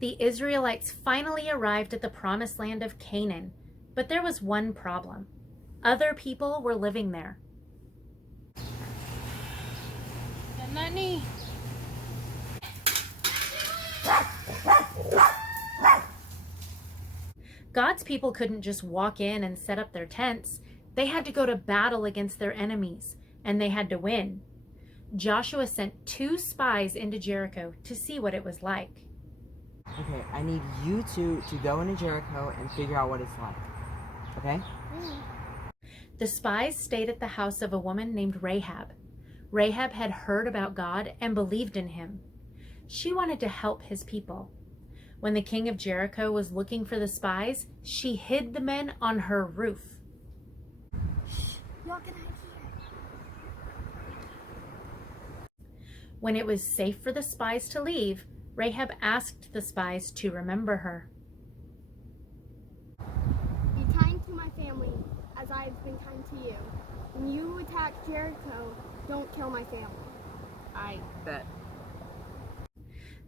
The Israelites finally arrived at the promised land of Canaan, but there was one problem. Other people were living there. Nani? God's people couldn't just walk in and set up their tents. They had to go to battle against their enemies, and they had to win. Joshua sent 2 spies into Jericho to see what it was like. Okay, I need you two to go into Jericho and figure out what it's like. Okay? The spies stayed at the house of a woman named Rahab. Rahab had heard about God and believed in him. She wanted to help his people. When the king of Jericho was looking for the spies, she hid the men on her roof. Y'all get out of here. When it was safe for the spies to leave, Rahab asked the spies to remember her. Be kind to my family, as I have been kind to you. When you attack Jericho, don't kill my family. I bet.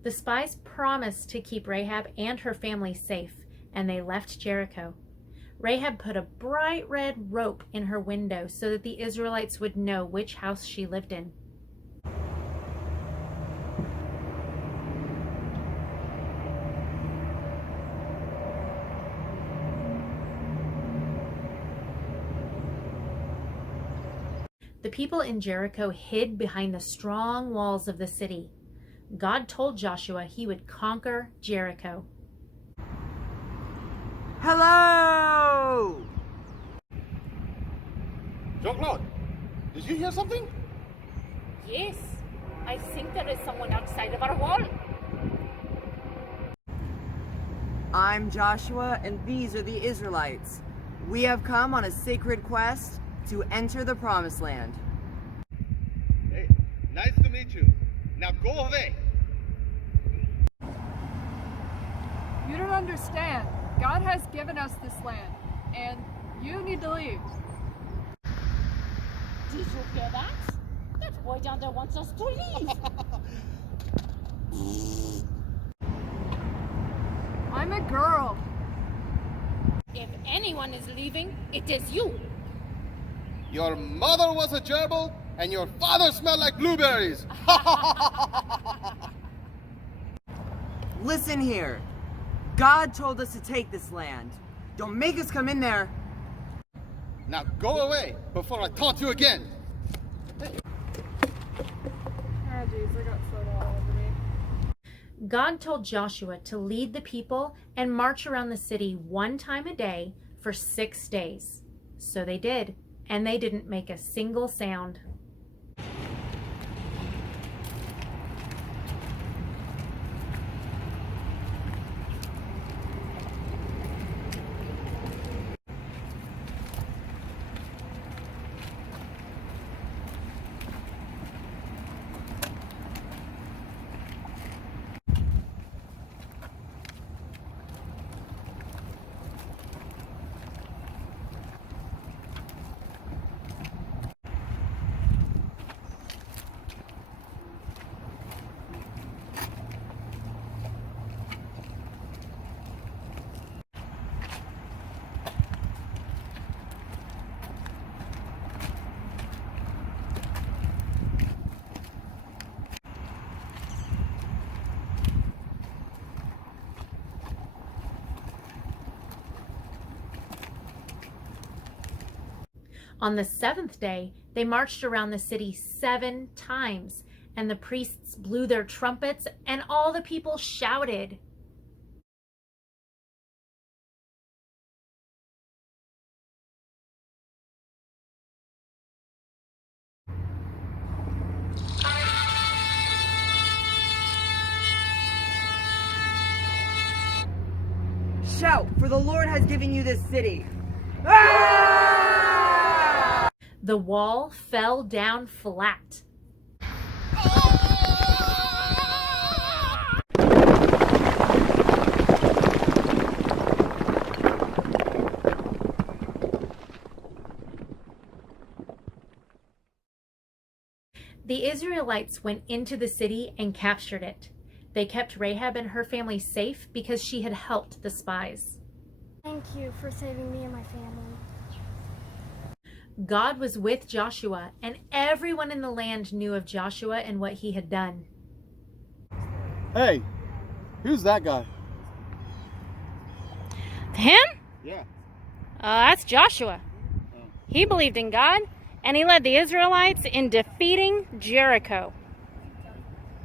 The spies promised to keep Rahab and her family safe, and they left Jericho. Rahab put a bright red rope in her window so that the Israelites would know which house she lived in. The people in Jericho hid behind the strong walls of the city. God told Joshua he would conquer Jericho. Hello! Jean-Claude, did you hear something? Yes, I think there is someone outside of our wall. I'm Joshua, and these are the Israelites. We have come on a sacred quest to enter the Promised Land. Hey, nice to meet you. Now go away. You don't understand. God has given us this land, and you need to leave. Did you hear that? That boy down there wants us to leave. I'm a girl. If anyone is leaving, it is you. Your mother was a gerbil, and your father smelled like blueberries. Listen here. God told us to take this land. Don't make us come in there. Now go away before I taunt you again. Ah, jeez, I got soda all over me. God told Joshua to lead the people and march around the city 1 time a day for 6 days. So they did, and they didn't make a single sound. On the 7th day, they marched around the city 7 times, and the priests blew their trumpets, and all the people shouted. Shout, for the Lord has given you this city. Ah! The wall fell down flat. The Israelites went into the city and captured it. They kept Rahab and her family safe because she had helped the spies. Thank you for saving me and my family. God was with Joshua, and everyone in the land knew of Joshua and what he had done. Hey, who's that guy? Him? Yeah. That's Joshua. He believed in God, and he led the Israelites in defeating Jericho.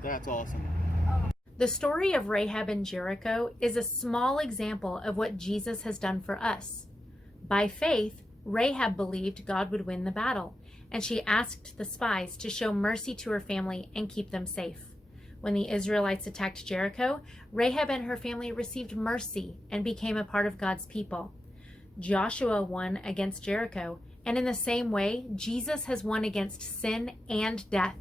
That's awesome. The story of Rahab and Jericho is a small example of what Jesus has done for us. By faith, Rahab believed God would win the battle, and she asked the spies to show mercy to her family and keep them safe. When the Israelites attacked Jericho, Rahab and her family received mercy and became a part of God's people. Joshua won against Jericho, and in the same way, Jesus has won against sin and death.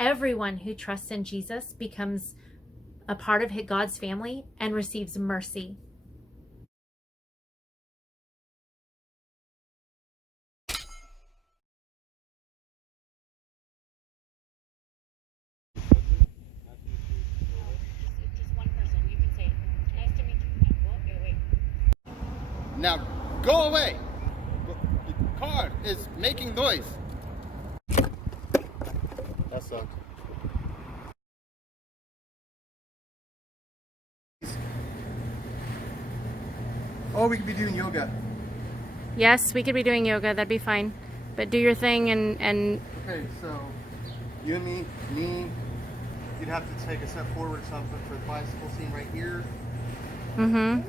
Everyone who trusts in Jesus becomes a part of God's family and receives mercy. Just one person. You can say, nice to meet you. Wait. Now, go away. The car is making noise. That sucked. Oh, we could be doing yoga. Yes, we could be doing yoga. That'd be fine. But do your thing and Okay, so you and me, knee. You'd have to take a step forward or something for the bicycle scene right here. mm-hmm.